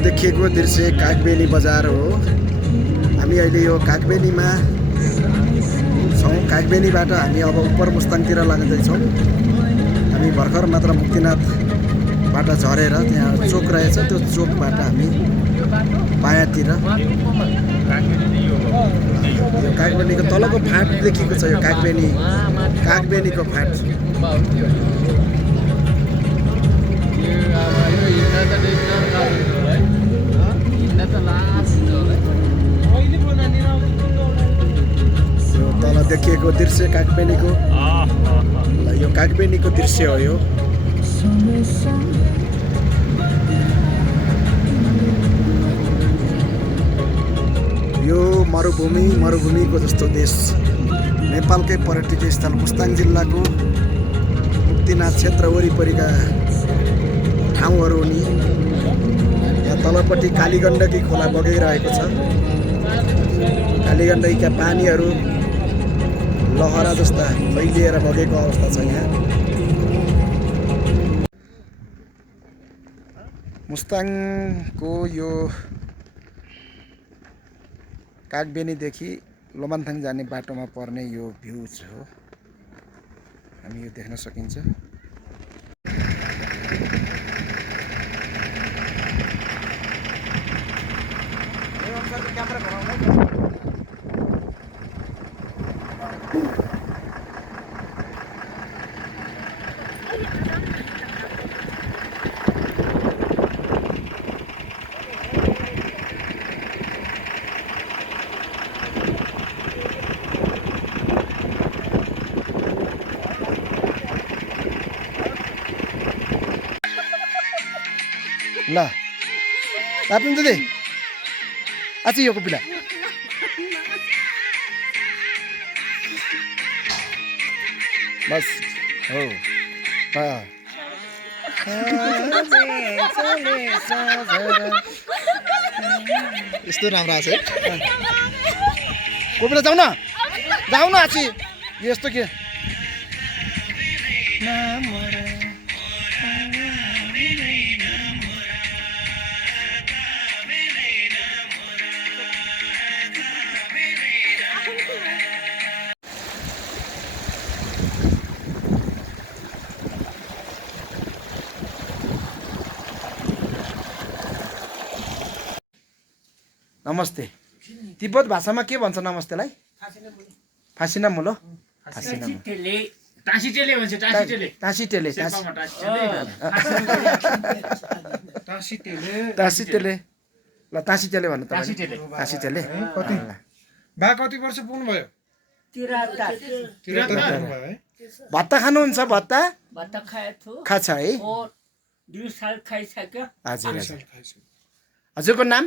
देखिएको दृश्य कागबेनी बजार हो। हामी अहिले यो कागबेनीमा छौँ। कागबेनीबाट हामी अब उपर मुस्ताङतिर लाग्दैछौँ। हामी भर्खर मात्र मुक्तिनाथबाट झरेर त्यहाँ चोक रहेछ, त्यो चोकबाट हामी बायाँतिर यो कागबेनीको तलको फाँट देखिएको छ। यो कागबेनीको फाँट। तल देखिएको दृश्य कागबेनीको, यो कागबेनीको दृश्य हो। यो मरुभूमिको जस्तो देश, नेपालकै पर्यटकीय स्थल मुस्ताङ जिल्लाको मुक्तिनाथ क्षेत्र वरिपरिका ठाउँहरू हुन्। यहाँ तलपट्टि कालीगण्डकी खोला बगिरहेको छ। कालीगण्डकीका पानीहरू लहरा जस्ता फैलिएर बगेको अवस्था छ। यहाँ मुस्ताङको यो कागबेनीदेखि लोमान्थाङ जाने बाटोमा पर्ने यो भ्यू हो। हामी यो देख्न सकिन्छ। ल ताप्नु दिदी आछि यो कोपिला बस हो। यस्तो राम्रो आछ है। कोपिला जाऊ न आछि। यस्तो के नमस्ते। तिब्बत भाषामा के भन्छ नमस्तेलाई? फासिना मुलो। टाँसीटेले भन्छ। टाँसीटेले ल टाँसीटेले भन्नु तपाईले। टाँसीटेले कति वर्ष पुग्नु भयो? 73 भत्ता खानुहुन्छ? भत्ता खाछ है? 2 साल खाइसक्यो। हजुर। हजुरको नाम?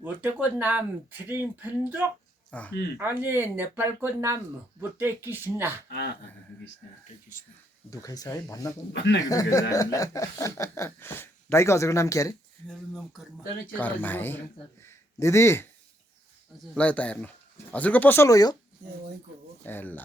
भुटेको नाम श्रीफेन्द्र अनि नेपालको नाम भुटे कृष्ण। दुखै छ है भन्न पनि। दाइको हजुरको नाम के अरे? कर्मा है। दिदी ल यता हेर्नु, हजुरको पसल हो यो? ए ल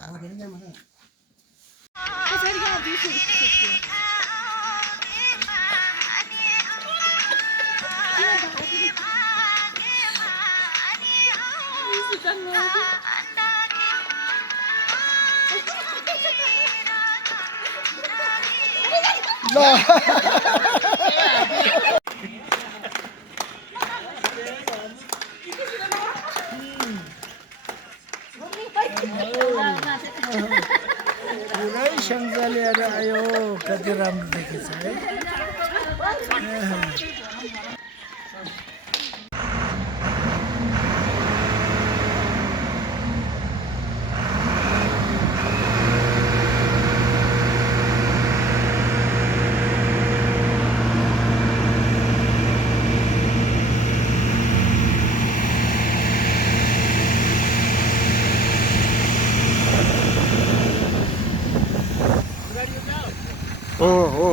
पुरै सञ्जालेर आयो। कति राम्रो देखेछ है। ओहो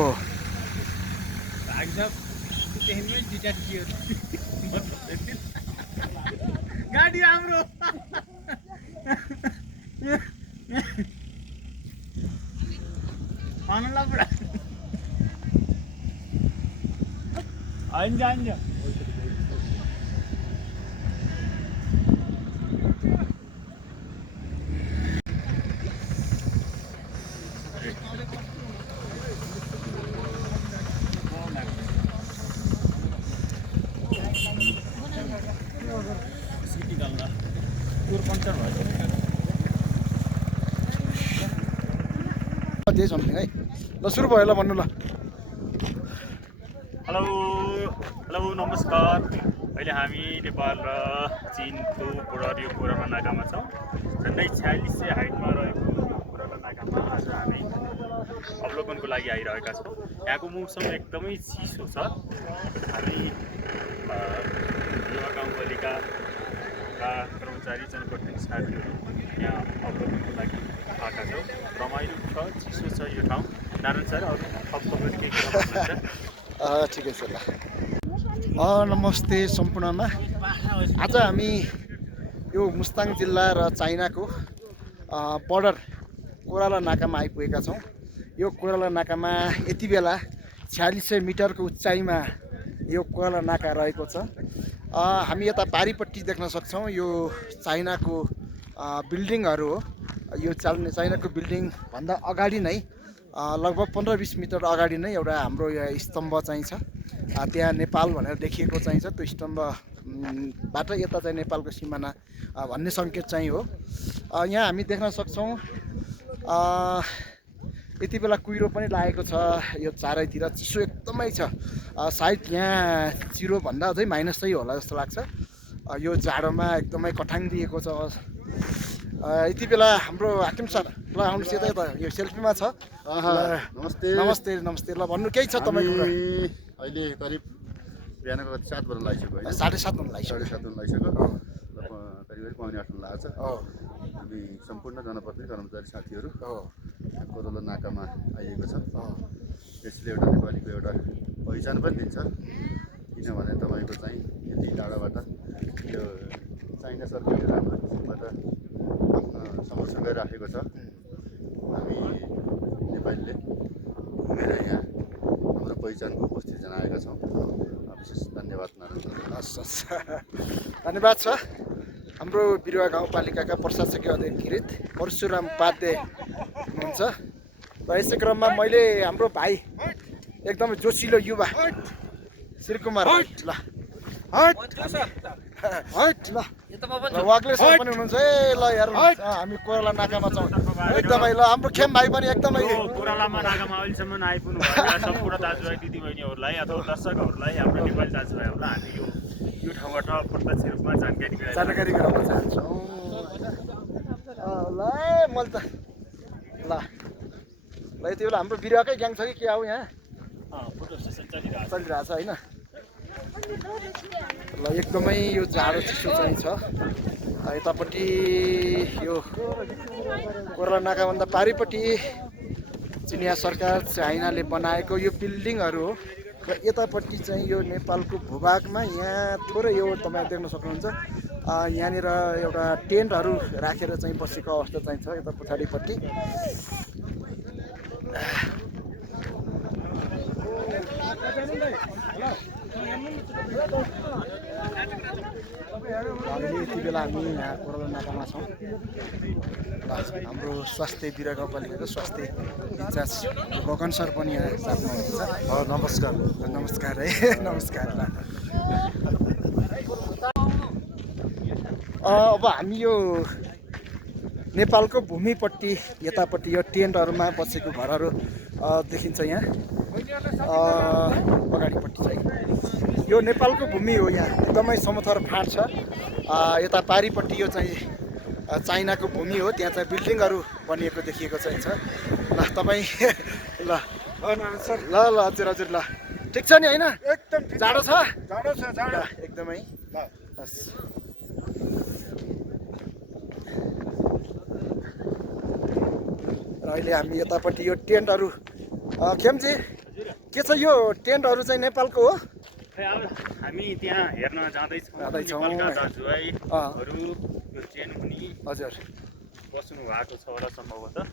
गाडी हाम्रो त्यही समथिङ है ल सुरु भयो ल भन्नु ल हेलो हेलो नमस्कार अहिले हामी नेपाल र चीनको बोर्डर यो कोराला नाकामा छौँ झन्डै 4600 हाइटमा रहेको कोराला नाकामा आज हामी अवलोकनको लागि आइरहेका छौँ यहाँको मौसम एकदमै चिसो छ हामी युवा गाउँपालिकाका कर्मचारी जनप्रतिनिधि साथीहरू यहाँ अवलोकनको लागि आएका छौँ रमाइलो छ चिसो छ यो ठाउँ नारायण सर अरू थप तपाईँ के भन्नुहुन्छ ठिकै छ ल नमस्ते सम्पूर्णमा आज हामी यो मुस्ताङ जिल्ला र चाइनाको बर्डर कोराला नाकामा आइपुगेका छौँ यो कोराला नाकामा यति बेला 4600 मिटरको उचाइमा यो कोराला नाका रहेको छ हामी यता पारिपट्टि देख्न सक्छौँ यो चाइनाको बिल्डिङहरू हो यो चाइनाको बिल्डिङभन्दा अगाडि नै लगभग 15-20 मिटर अगाडि नै एउटा हाम्रो यहाँ स्तम्भ चाहिँ छ त्यहाँ नेपाल भनेर देखिएको चाहिँ छ त्यो स्तम्भबाट यता चाहिँ नेपालको सिमाना भन्ने सङ्केत चाहिँ हो यहाँ हामी देख्न सक्छौँ यति बेला कुहिरो पनि लागेको छ यो चारैतिर चिसो एकदमै छ सायद यहाँ 0 भन्दा अझै माइनस चाहिँ होला जस्तो लाग्छ यो जाडोमा एकदमै कठाङ दिएको छ यति बेला हाम्रो हाकिम सर ल आउनुहोस् यता यता यो सेल्फीमा छ नमस्ते नमस्ते नमस्ते ल भन्नु केही छ तपाईँको अहिले करिब बिहानको 7 बजे लागिसक्यो होइन 7:30 हुन लागिसक्यो 7:30 लागिसक्यो करिब 8:30 लाग्छ हामी सम्पूर्ण जनप्रतिनिधि कर्मचारी साथीहरू कोराला नाकामा आइएको छ यसले एउटा नेपालीको एउटा पहिचान पनि दिन्छ किनभने तपाईँको चाहिँ यति टाढाबाट यो चाइना सरकारले राम्रो किसिमबाट आफ्नो संरक्षण गरिराखेको छ हामी नेपालीले घुमेर यहाँ हाम्रो पहिचानको उपस्थिति जनाएका छौँ विशेष धन्यवाद नारायण हस् धन्यवाद छ हाम्रो बिरुवा गाउँपालिकाका प्रशासकीय अधिकृत परशुराम उपाध्याय हुनुहुन्छ र यसै क्रममा मैले हाम्रो भाइ एकदमै जोसिलो युवा श्रीकुमार ल वाग्ले सर पनि हुनुहुन्छ ल यार हामी कोराला नाकामा छौँ एकदमै ल हाम्रो खेम भाइ पनि एकदमै कोरालामा नाकामा अहिलेसम्म आइपुग्नु भएको सम्पूर्ण दाजुभाइ दिदीबहिनीहरूलाई अथवा दर्शकहरूलाई हाम्रो नेपाली दाजुभाइहरूलाई हामी यो ठाउँबाट प्रत्यक्ष रूपमा जानकारी गराउन चाहन्छौँ ल मैले त ल यति बेला हाम्रो बिरुवाकै ग्याङ छ कि के हो यहाँ फोटो सेसन चलिरहेको चलिरहेछ होइन ल एकदमै यो जाडो चिसो चाहिँ छ यतापट्टि यो कोराला नाकाभन्दा पारिपट्टि चिनिया सरकार चाइनाले बनाएको यो बिल्डिङहरू हो र यतापट्टि चाहिँ यो नेपालको भूभागमा यहाँ थोरै यो तपाईँ देख्न सक्नुहुन्छ यहाँनिर एउटा टेन्टहरू राखेर चाहिँ बसेको अवस्था चाहिँ छ यता पछाडिपट्टि यति बेला हामी यहाँ कोराला नाकामा छौँ हाम्रो स्वास्थ्य बिरुवा गाउँपालिकाको स्वास्थ्य इन्चार्ज गगन सर पनि यहाँ साथमा हुनुहुन्छ नमस्कार नमस्कार है नमस्कार अब हामी यो नेपालको भूमिपट्टि यतापट्टि यो टेन्टहरूमा बसेको घरहरू देखिन्छ यहाँ अगाडिपट्टि चाहिँ यो नेपालको भूमि हो यहाँ एकदमै समथर फाँट छ यता पारिपट्टि यो चाहिँ चाइनाको भूमि हो त्यहाँ चाहिँ बिल्डिङहरू बनिएको देखिएको चाहिँ छ ल तपाईँ ल ल ल हजुर हजुर ल ठिक छ नि होइन एकदम जाडो छ जाडो एकदमै हस् र अहिले हामी यतापट्टि यो टेन्टहरू खेमजी के छ यो टेन्टहरू चाहिँ नेपालको हो हामी त्यहाँ हेर्न जाँदैछौँ दाजुभाइहरू यो ट्रेन पनि हजुर बस्नु भएको छ होला सम्भवतः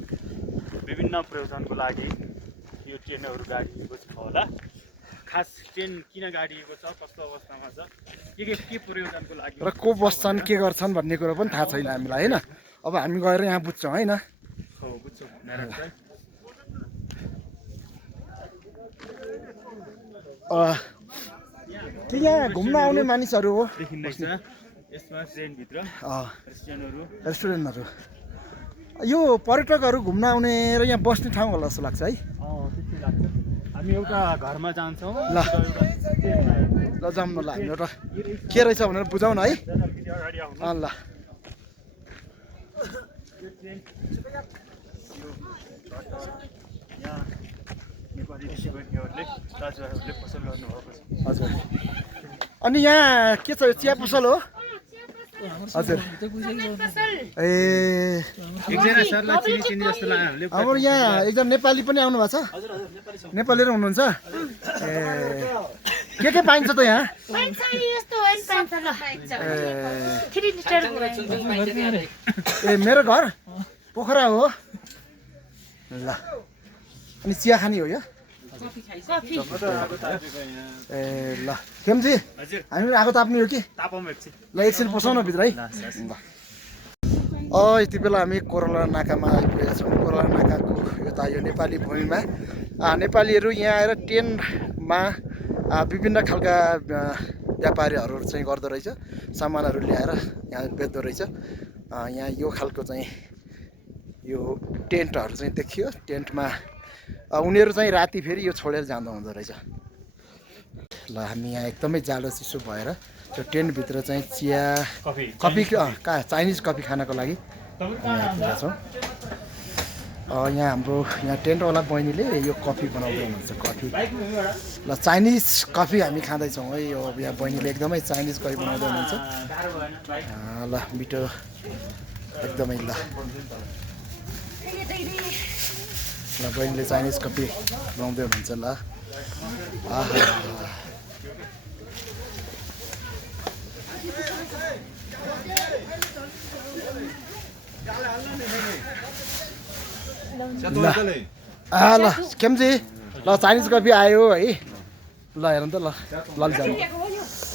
विभिन्न प्रयोजनको लागि यो ट्रेनहरू गाडिएको छ होला खास ट्रेन किन गाडिएको छ, कस्तो अवस्थामा छ, के प्रयोजनको लागि र को बस्छन् के गर्छन् भन्ने कुरो पनि थाहा छैन हामीलाई होइन। अब हामी गएर यहाँ बुझ्छौँ होइन। हो बुझ्छु नारायण सर। कि यहाँ घुम्न आउने मानिसहरू हो देखिँदैछ यसमा ट्रेनभित्र रेस्टुरेन्टहरू। यो पर्यटकहरू घुम्न आउने र यहाँ बस्ने ठाउँ होला जस्तो लाग्छ है। त्यस्तै लाग्छ। हामी एउटा घरमा जान्छौँ ल ल जाऊँ न, ल हामी एउटा के रहेछ भनेर बुझाउँ न है। अगाडि आउनु। ल यहाँ नेपाली दिदीबहिनीहरूले दाजुभाइहरूले पसल गर्नुभएको छ। हजुर। अनि यहाँ के छ, चिया पसल हो? हजुर। ए एकजना सरलाई चिनी जस्तो लाग्यो। हाम्रो यहाँ एकजना नेपाली पनि आउनु भएको छ? नेपाली र हुनुहुन्छ? ए के पाइन्छ त यहाँ? ए मेरो घर पोखरा हो। ल अनि चिया खाने हो यो? ए ल खेमजी हामी आगो ताप्ने हो कि? ल एकछिन पसाउन भित्र है। यति बेला हामी कोरोला नाकामा आइपुगेका छौँ। कोरोला नाकाको यता यो नेपाली भूमिमा नेपालीहरू यहाँ आएर ट्रेनमा विभिन्न खालका व्यापारीहरू चाहिँ गर्दो रहेछ। सामानहरू ल्याएर यहाँ बेच्दो रहेछ। यहाँ यो खालको चाहिँ यो टेन्टहरू चाहिँ देखियो। टेन्टमा उनीहरू चाहिँ राति फेरि यो छोडेर जाँदा हुँदो रहेछ। ल हामी यहाँ एकदमै जाडो चिसो भएर त्यो टेन्टभित्र चाहिँ चिया कफी चाइनिज कफी खानको लागि यहाँ छौँ। यहाँ हाम्रो यहाँ टेन्टवाला बहिनीले यो कफी बनाउँदै हुनुहुन्छ। कफी ल चाइनिज कफी हामी खाँदैछौँ है। यो यहाँ बहिनीले एकदमै चाइनिज कफी बनाउँदै हुनुहुन्छ। ल मिठो एकदमै। ल बहिनीले चाइनिज कफी बनाउँदै हुनुहुन्छ। ल ल केमजी ल चाइनिज कफी आयो है। ल हेरौँ त। ल जानु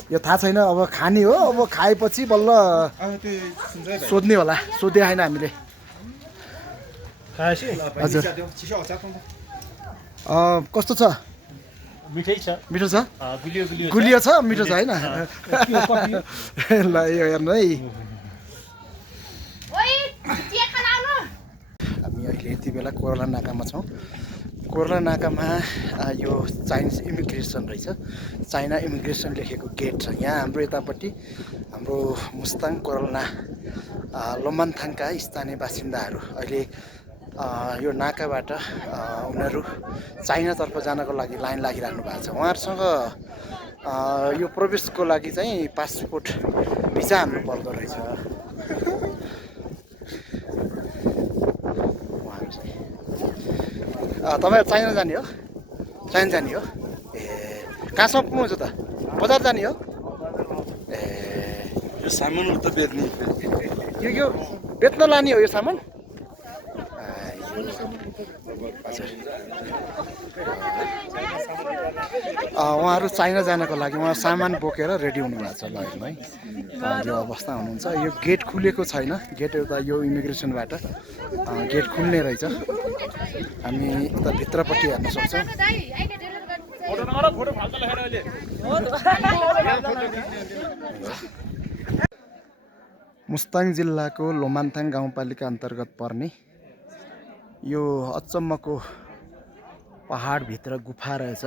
यो थाहा छैन अब खाने हो। अब खाएपछि बल्ल सोध्ने होला। सोधे होइन हामीले। हजुर कस्तो छ? मिठै छ। मिठो छ? गुलियो गुलियो छ? मिठो छ होइन? ल यो हेर्नु है। हामी अहिले यति बेला कोरोला नाकामा छौँ। कोरोला नाकामा यो चाइनिज इमिग्रेसन रहेछ। चाइना इमिग्रेसन लेखेको गेट छ यहाँ। हाम्रो यतापट्टि हाम्रो मुस्ताङ कोरोला लोमान्थाङका स्थानीय बासिन्दाहरू अहिले यो नाकाबाट उनीहरू चाइनातर्फ जानको लागि लाइन लागिराख्नु भएको छ। उहाँहरूसँग यो प्रवेशको लागि चाहिँ पासपोर्ट भिसा हान्नु पर्दो रहेछ। तपाईँ चाइना जाने हो? चाइना जाने हो? ए कहाँसम्म पुग्नुहुन्छ त? बजार जाने हो? ए यो सामानहरू त बेच्ने यो बेच्न लाने हो यो सामान? हजुर। उहाँहरू चाइना जानको लागि उहाँ सामान बोकेर रेडी हुनुभएको छ। ल हेर्नु है यो अवस्था हुनुहुन्छ। यो गेट खुलेको छैन। गेट एउटा यो इमिग्रेसनबाट गेट खुल्ने रहेछ। हामी उता भित्रपट्टि हेर्न सक्छौँ। मुस्ताङ जिल्लाको लोमान्थाङ गाउँपालिका अन्तर्गत पर्ने यो अचम्मको पहाडभित्र गुफा रहेछ।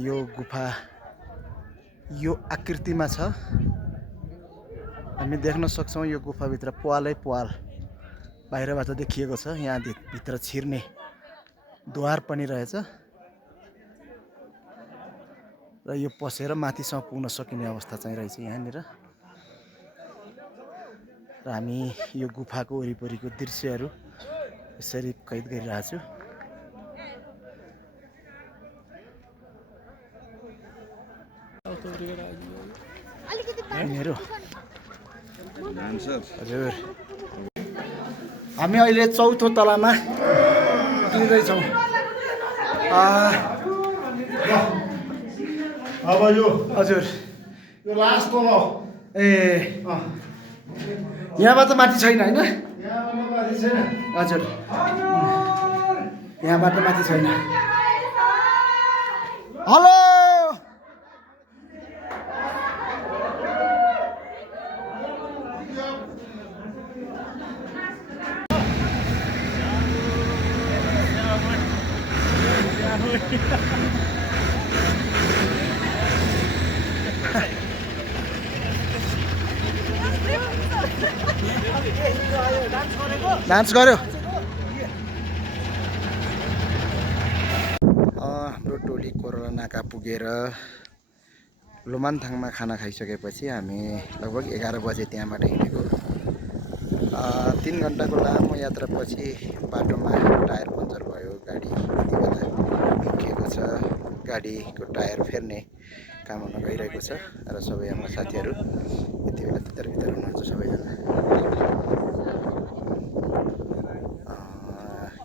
यो गुफा यो आकृतिमा छ। हामी देख्न सक्छौँ यो गुफाभित्र पालै पाल बाहिरबाट देखिएको छ। यहाँ भित्र छिर्ने द्वार पनि रहेछ र यो पसेर माथिसम्म पुग्न सकिने अवस्था चाहिँ रहेछ यहाँनिर। र हामी यो गुफाको वरिपरिको दृश्यहरू यसरी कैद गरिरहेको छु। हजुर हामी अहिले चौथो तलामा पुग्दैछौँ। अब यो हजुर यो लास्ट तल ए यहाँबाट माथि छैन होइन यहाँबाट माथि छैन हजुर यहाँबाट माथि छैन हेलो डान्स गर्यो हाम्रो टोली कोरोला नाका पुगेर लुमानथाङमा खाना खाइसकेपछि हामी लगभग 11 बजे त्यहाँबाट हिँडेको 3 घन्टाको लामो यात्रापछि बाटोमा टायर पङ्चर भयो गाडी यति बेला हिँडेको छ गाडीको टायर फेर्ने काम हुन गइरहेको छ र सबै हाम्रो साथीहरू यति बेला भित्र हुनुहुन्छ सबैजना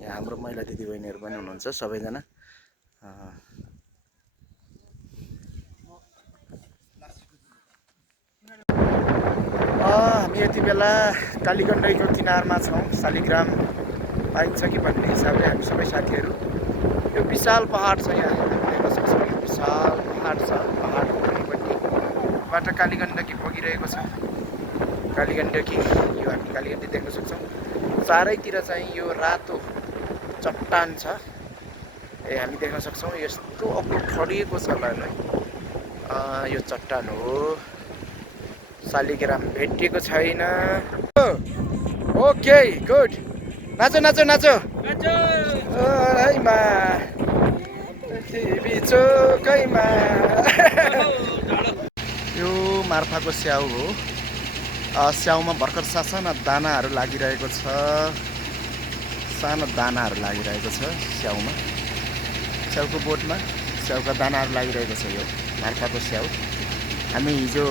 यहाँ हाम्रो महिला दिदीबहिनीहरू पनि हुनुहुन्छ सबैजना हामी यति बेला कालीगण्डकीको किनारमा छौँ शालिग्राम पाइन्छ कि भन्ने हिसाबले हामी सबै साथीहरू यो विशाल पहाड छ यहाँ देख्न सक्छौँ यो विशाल पहाड छ पहाडको वरिपट्टिबाट कालीगण्डकी बगिरहेको छ कालीगण्डकी यो हामी कालीगण्डकी देख्न सक्छौँ चारैतिर चाहिँ यो रातो चट्टान छ हामी देख्न सक्छौँ यस्तो अग्लो ठडिएको छ यो चट्टान हो शालिग्राम भेटिएको छैन ओके गुड नाचो नाचो नाचो चोकैमा यो मार्फाको स्याउ हो स्याउमा भर्खर साना दानाहरू लागिरहेको छ सानो दानाहरू लागिरहेको छ स्याउमा स्याउको बोटमा स्याउका दानाहरू लागिरहेको छ यो मार्फाको स्याउ हामी हिजो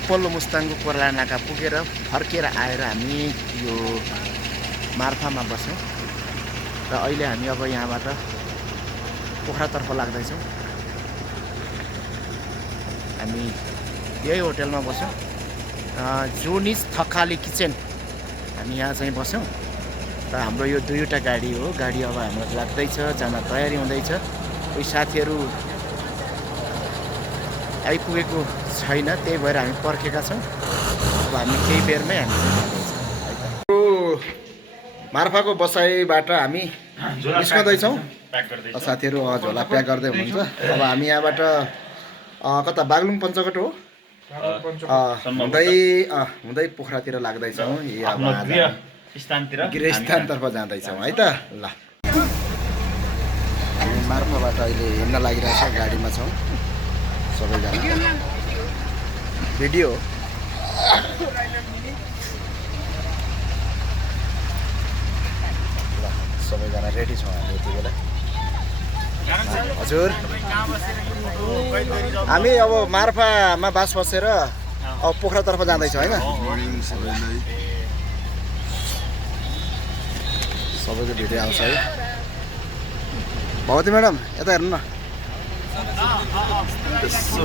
उपल्लो मुस्ताङको कोरोला नाका पुगेर फर्केर आएर हामी यो मार्फामा बस्यौँ र अहिले हामी अब यहाँबाट पोखरातर्फ लाग्दैछौँ हामी यही होटलमा बस्यौँ जोनिस थकाली किचन हामी यहाँ चाहिँ बस्यौँ र हाम्रो यो दुईवटा गाडी हो गाडी अब हाम्रो लाग्दैछ जान तयारी हुँदैछ कोही साथीहरू आइपुगेको छैन त्यही भएर हामी पर्खेका छौँ अब हामी केही बेरमै हामी मार्फाको बसाइबाट हामी निस्कँदैछौँ साथीहरू झोला प्याक गर्दै हुनुहुन्छ अब हामी यहाँबाट कता बागलुङ पञ्चकट हो हुँदै पोखरातिर लाग्दैछौँ गृहस्थानतर्फ जाँदैछौँ है त ल हामी मार्फाबाट अहिले हिँड्न लागिरहेछ गाडीमा छौँ सबैजना भिडियो सबैजना रेडी छौँ हामी यति बेला हजुर हामी अब मार्फामा बास बसेर अब पोखरातर्फ जाँदैछौँ होइन सबैको भिडियो आउँछ है भगवती म्याडम यता हेर्नु न यसो